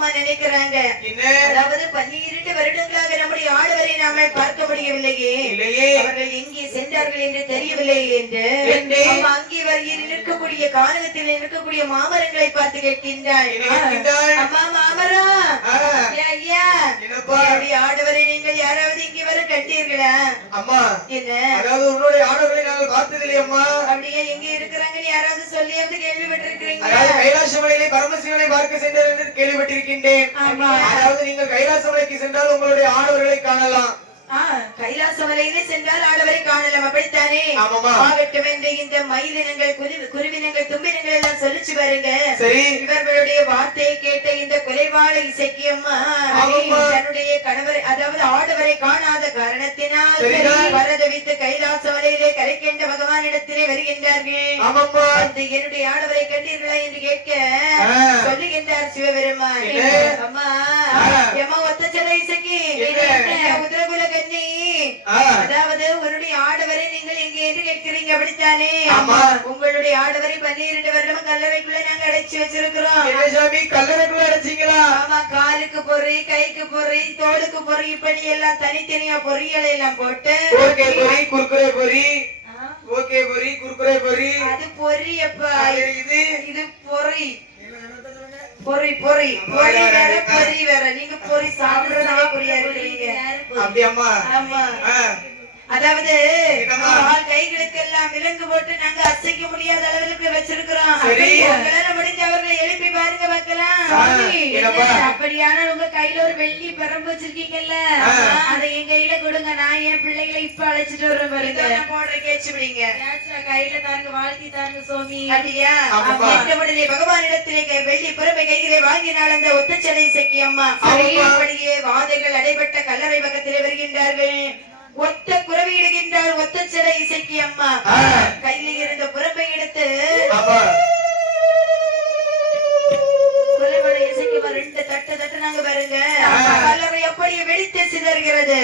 அம்மா நினைக்கிறாங்க. அதாவது 12 வருடங்களாக நம்முடைய ஆடவரை நாம பார்க்க முடியவில்லையே, அவர்கள் எங்கே சென்றார்கள் என்று தெரியவில்லை என்று அம்மா அங்கே வரையில் இருக்கக்கூடிய கானகத்தில் இருக்கக்கூடிய மாமரங்களை பார்த்து கேட்கின்றாள். அம்மா மாமரம் ஐயா, ஆடவரை நீங்கள் யாராவது இங்கே வர கண்டீர்களா? அம்மா என்ன, அதாவது உன்னுடைய ஆடவரை நாங்கள் பார்த்ததில்லை அம்மா. அப்படியே எங்க இருக்கிறாங்கன்னு யாராவது சொல்லியாவது கேள்விப்பட்டிருக்கிறீங்களா? கைலாசமலையிலே பரமசிவனை பார்க்க சென்றார் என்று கேள்விப்பட்டிருக்கின்றேன். அதாவது நீங்கள் கைலாசமலைக்கு சென்றால் உங்களுடைய ஆடவர்களை காணலாம். கைலாசமலையிலே சென்றால் ஆடவரை காணலாம், அப்படித்தானே? ஆகட்டும் என்று இந்த மயிலினங்கள் குருவினங்கள் தும்பினங்கள் எல்லாம் சொல்லிச்சு பாருங்க. இவர்களுடைய வார்த்தையை கேட்ட இந்த குறைவாள இசைக்கு அம்மா தன்னுடைய கணவரை அதாவது ஆடவரை காணாத காரணத்தினால் வரத வித்து கைலாசமலையிலே கரைக்கின்ற பகவானிடத்திலே வருகின்றார்கள். என்னுடைய ஆடவரை கண்டீர்களா என்று கேட்க சொல்லுகின்றார் சிவபெருமான். அம்மா எம்மா ஒத்த சில இசைக்கு உதரகுல கண்ணி, அதாவது உன்னுடைய ஆடவரை நீங்கள் எங்கே என்று கேட்கிறீங்க, அப்படித்தானே? உங்களுடைய ஆடவரை 12 வருடம் கல்லறைக்குள்ள நாங்க அடைச்சு வச்சிருக்கிறோம். கல்லறைக்குள்ள அடைச்சிங்களா? ஆமா, காலுக்கு பொறி, கைக்கு பொறி, தோளுக்கு பொறி, இப்படி எல்லாம் தனித்தனியா பொறிகளை எல்லாம் போட்டு குறுக்குறை பொறி, ஓகே பொறி, குறுக்குறை பொறி, அது பொறி. அப்பா இது பொறி, பொறி பொறி பொறி வேற பொறி வேற. நீங்க பொறி சாப்பிடுறதே பொரியா இருக்கீங்க. அப்படியாம்மா? ஆமா. அதாவது கைகளுக்கு எல்லாம் விலங்கு போட்டு நாங்க அசைக்க முடியாத அளவுக்கு வச்சிருக்கிறோம். உங்களால முடிஞ்ச அவர்களை எழுப்பி பாருங்க பார்க்கலாம். அப்படியான உங்க கையில ஒரு வெள்ளி பரம்பு வச்சிருக்கீங்கல்ல, அதை என் கையில கொடுங்க. நான் என் பிள்ளைகளை இப்ப அழைச்சிட்டு வருவேன் பாருங்க. போடுற கேச்சு பிடிங்க, கையில தாருங்க, வாழ்த்தி தாருங்க சுவாமி. அப்படியா? உடனே பகவானிடத்திலே வெள்ளி பரம்பை கைகளை வாங்கினால் அந்த ஒத்தச்சடை இசைக்கு அம்மா அப்படியே வாதைகள் அடைபட்ட கல்லறை பக்கத்திலே வருகின்றார்கள். ஒத்த குறவிடுகின்றார் ஒத்தச்சடை இசைக்கு அம்மா. கையில் இருந்த புறப்பை எடுத்து குறைவடை இசைக்கு 2 தட்டு தட்டு நாங்க பாருங்க. கல்லறை அப்படியே வெடித்து சிதறுகிறது.